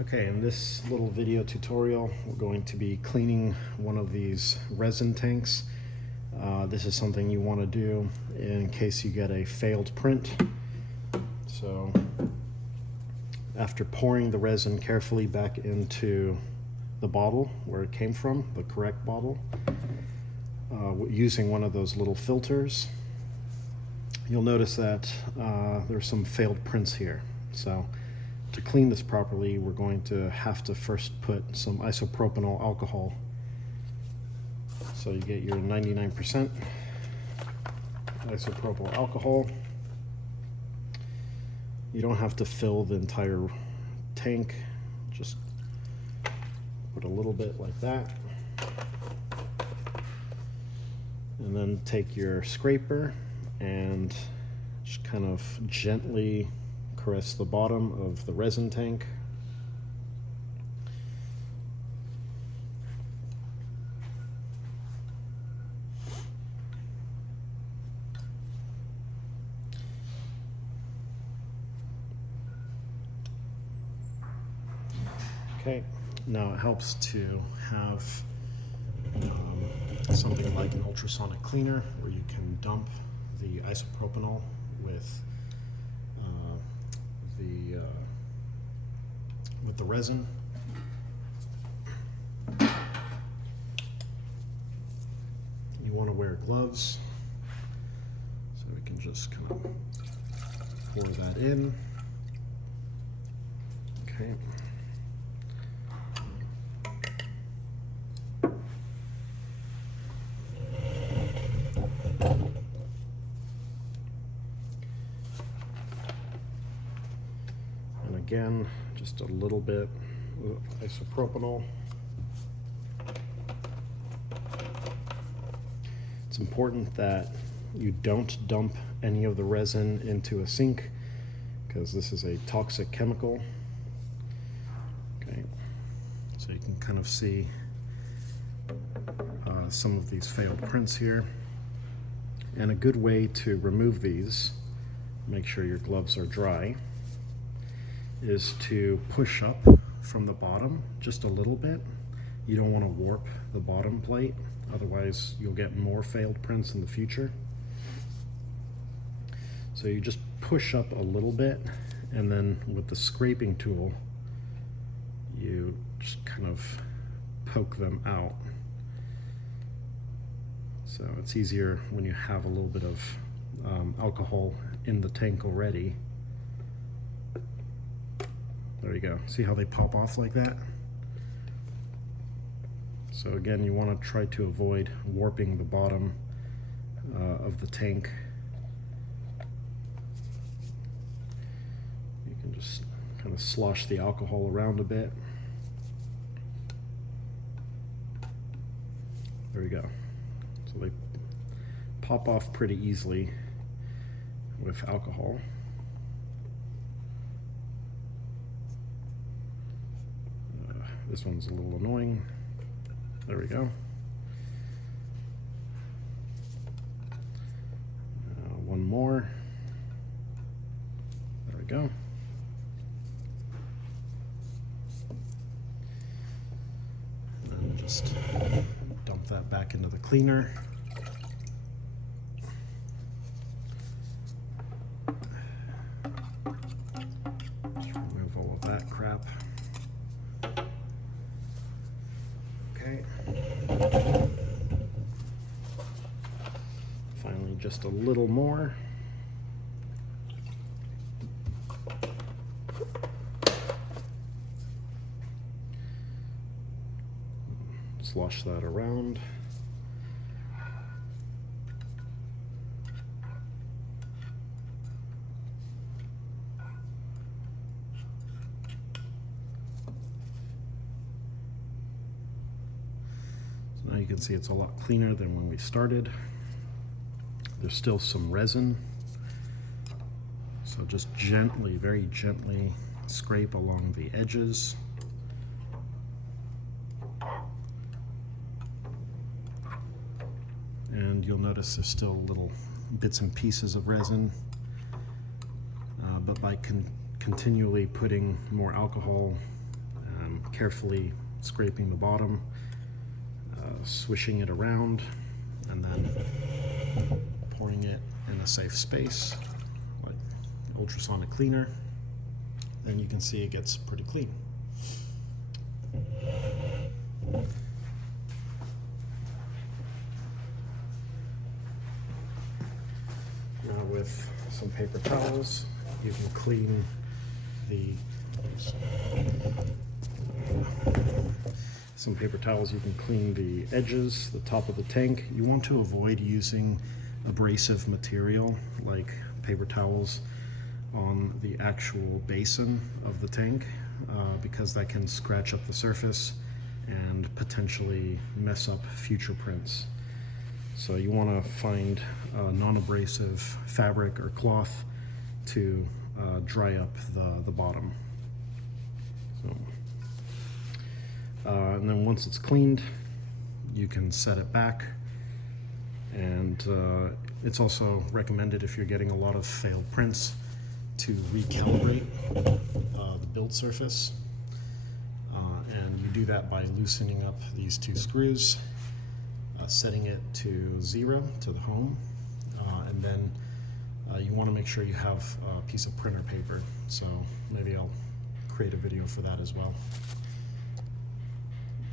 Okay, in this little video tutorial, we're going to be cleaning one of these resin tanks. This is something you want to do in case you get a failed print. So after pouring the resin carefully back into the bottle where it came from, the correct bottle, using one of those little filters, you'll notice that there's some failed prints here. So to clean this properly, we're going to have to first put some isopropanol alcohol. So you get your 99% isopropyl alcohol. You don't have to fill the entire tank, just put a little bit like that. And then take your scraper and just kind of gently caress the bottom of the resin tank. Okay, now it helps to have something like an ultrasonic cleaner where you can dump the isopropanol with the resin. You want to wear gloves, so we can just kind of pour that in. Okay. And again, just a little bit of isopropanol. It's important that you don't dump any of the resin into a sink because this is a toxic chemical. Okay, so you can kind of see some of these failed prints here. And a good way to remove these, make sure your gloves are dry, is to push up from the bottom just a little bit. You don't want to warp the bottom plate, otherwise you'll get more failed prints in the future. So you just push up a little bit, and then with the scraping tool you just kind of poke them out. So it's easier when you have a little bit of alcohol in the tank already. There you go. See how they pop off like that? So again, you want to try to avoid warping the bottom of the tank. You can just kind of slosh the alcohol around a bit. There we go. So they pop off pretty easily with alcohol. This one's a little annoying. There we go. One more. There we go. And then just dump that back into the cleaner. Just remove all of that crap. Okay. Finally, just a little more. Slosh that around. Now you can see it's a lot cleaner than when we started. There's still some resin, so just gently, very gently scrape along the edges. And you'll notice there's still little bits and pieces of resin, but by continually putting more alcohol carefully scraping the bottom, swishing it around, and then pouring it in a safe space, like ultrasonic cleaner, then you can see it gets pretty clean. Now with some paper towels, you can clean the edges, the top of the tank. You want to avoid using abrasive material like paper towels on the actual basin of the tank because that can scratch up the surface and potentially mess up future prints. So you want to find non-abrasive fabric or cloth to dry up the bottom. So, and then once it's cleaned, you can set it back. And it's also recommended, if you're getting a lot of failed prints, to recalibrate the build surface. And you do that by loosening up these two screws, setting it to 0, to the home, and then you want to make sure you have a piece of printer paper. So maybe I'll create a video for that as well.